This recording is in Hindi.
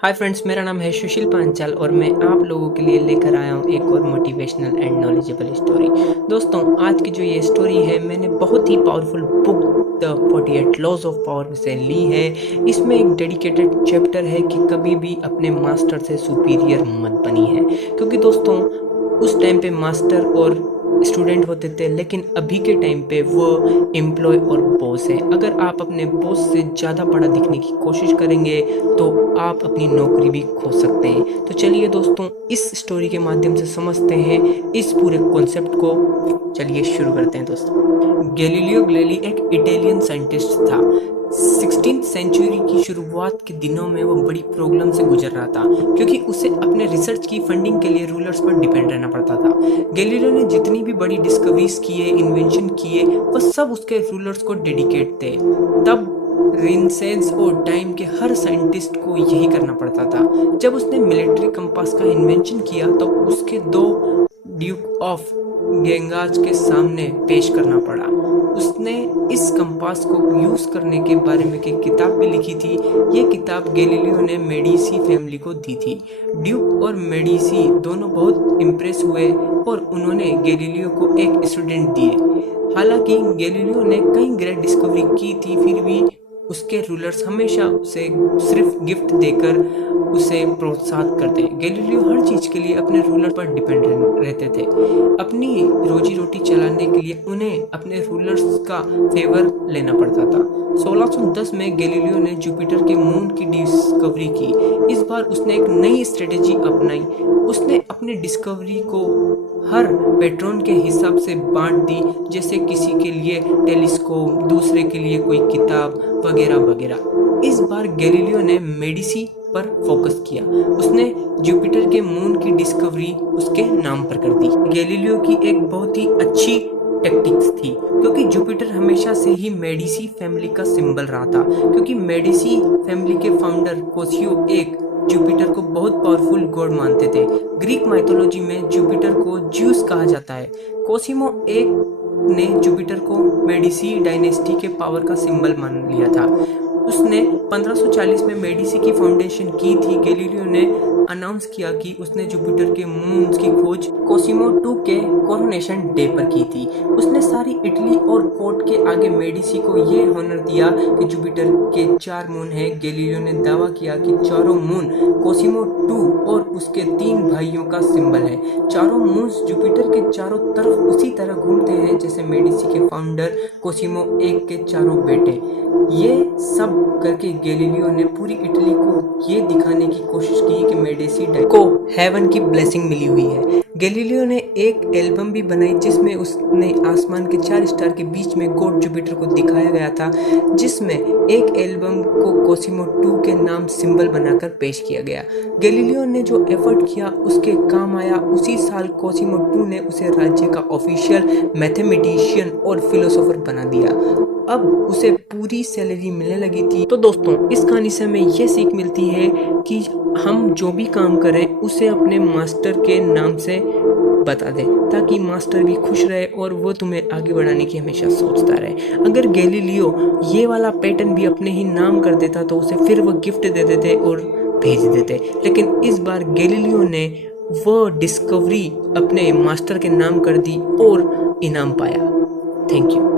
हाय फ्रेंड्स, मेरा नाम है सुशील पांचाल और मैं आप लोगों के लिए लेकर आया हूँ एक और मोटिवेशनल एंड नॉलेजेबल स्टोरी। दोस्तों, आज की जो ये स्टोरी है मैंने बहुत ही powerful book the 48 laws of power से ली है। इसमें एक डेडिकेटेड चैप्टर है कि कभी भी अपने मास्टर से सुपीरियर मत बनी है, क्योंकि दोस्तों उस टाइम पे मास्टर और स्टूडेंट होते थे, लेकिन अभी के टाइम पे वो एम्प्लॉय और बॉस है। अगर आप अपने बॉस से ज़्यादा बड़ा दिखने की कोशिश करेंगे तो आप अपनी नौकरी भी खो सकते हैं। तो चलिए दोस्तों, इस स्टोरी के माध्यम से समझते हैं इस पूरे कॉन्सेप्ट को। चलिए शुरू करते हैं दोस्तों। गैलीलियो गैलीली एक इटालियन साइंटिस्ट था। 16th सेंचुरी की शुरुआत के दिनों में वो बड़ी प्रॉब्लम से गुजर रहा था, क्योंकि उसे अपने रिसर्च की फंडिंग के लिए रूलर्स पर डिपेंड रहना पड़ता था। गैलीलियो ने जितनी भी बड़ी डिस्कवरीज किए, इन्वेंशन किए, वह सब उसके रूलर्स को डेडिकेट थे। तब रिनेसेंस और टाइम के हर साइंटिस्ट को यही करना पड़ता था। जब उसने मिलिट्री कंपास का इन्वेंशन किया तो उसके दो ड्यूक ऑफ गेंगाज के सामने पेश करना पड़ा। उसने इस कंपास को यूज करने के बारे में एक किताब भी लिखी थी। ये किताब गैलीलियो ने मेडिसी फैमिली को दी थी। ड्यूक और मेडिसी दोनों बहुत इम्प्रेस हुए और उन्होंने गैलीलियो को एक स्टूडेंट दिए। हालांकि गैलीलियो ने कई ग्रेट डिस्कवरी की थी, फिर भी उसके रूलर्स हमेशा उसे सिर्फ गिफ्ट देकर उसे प्रोत्साहित करते। गैलीलियो हर चीज़ के लिए अपने रूलर पर डिपेंड रहते थे। अपनी रोजी रोटी चलाने के लिए उन्हें अपने रूलर्स का फेवर लेना पड़ता था। 1610 में गैलीलियो ने जुपिटर के मून की डिस्कवरी की। इस बार उसने एक नई स्ट्रेटेजी अपनाई। उसने अपनी डिस्कवरी को हर पेट्रोन के हिसाब से बांट दी, जैसे किसी के लिए टेलीस्कोप, दूसरे के लिए कोई किताब वगैरह वगैरह। इस बार गैलीलियो ने मेडिसी पर फोकस किया। उसने जुपिटर के मून की डिस्कवरी उसके नाम पर कर दी। गैलीलियो की एक बहुत ही अच्छी टेक्टिक्स थी, क्योंकि जुपिटर हमेशा से ही मेडिसी फैमिली का सिंबल रहा था। क्योंकि मेडिसी फैमिली के फाउंडर कोसियो एक जुपिटर को बहुत पावरफुल गॉड मानते थे। ग्रीक माइथोलॉजी में जुपिटर को ज्यूस कहा जाता है। कोसिमो एक ने जुपिटर को मेडिसी डायनेस्टी के पावर का सिंबल मान लिया था। उसने 1540 में मेडिसी की फाउंडेशन की थी। गैलीलियो ने अनाउंस किया कि उसने जुपिटर के मून्स की खोज कोसिमो II के कोरोनेशन डे पर की थी। उसने सारी इटली और कोर्ट के आगे मेडिसी को ये ऑनर दिया कि जुपिटर के 4 मून हैं। गैलीलियो ने दावा किया कि चारों मून कोसिमो II और उसके 3 भाइयों का सिंबल है। चारों मून्स जुपिटर के चारों तरफ उसी तरह घूमते हैं जैसे मेडिसी के फाउंडर कोसिमो एक के चारों बेटे। ये सब करके गैलीलियो ने पूरी इटली को ये दिखाने की कोशिश की कि मेडिसी को हेवन की ब्लेसिंग मिली हुई है। गैलीलियो ने एक एल्बम भी बनाई जिसमें उसने आसमान के 4 स्टार के बीच में गॉड जुपिटर को दिखाया गया था, जिसमें एक एल्बम को कोसिमो II के नाम सिंबल बनाकर पेश किया गया। गैलीलियो ने जो एफर्ट किया उसके काम आया। उसी साल कोसिमो II ने उसे राज्य का ऑफिशियल मैथमेटिशियन और फिलोसोफर बना दिया। अब उसे पूरी सैलरी मिलने लगी थी। तो दोस्तों, इस कहानी से हमें यह सीख मिलती है कि हम जो भी काम करें उसे अपने मास्टर के नाम से बता दें, ताकि मास्टर भी खुश रहे और वो तुम्हें आगे बढ़ाने की हमेशा सोचता रहे। अगर गैलीलियो ये वाला पैटर्न भी अपने ही नाम कर देता तो उसे फिर वो गिफ्ट दे देते और भेज देते, लेकिन इस बार गैलीलियो ने वो डिस्कवरी अपने मास्टर के नाम कर दी और इनाम पाया। Thank you.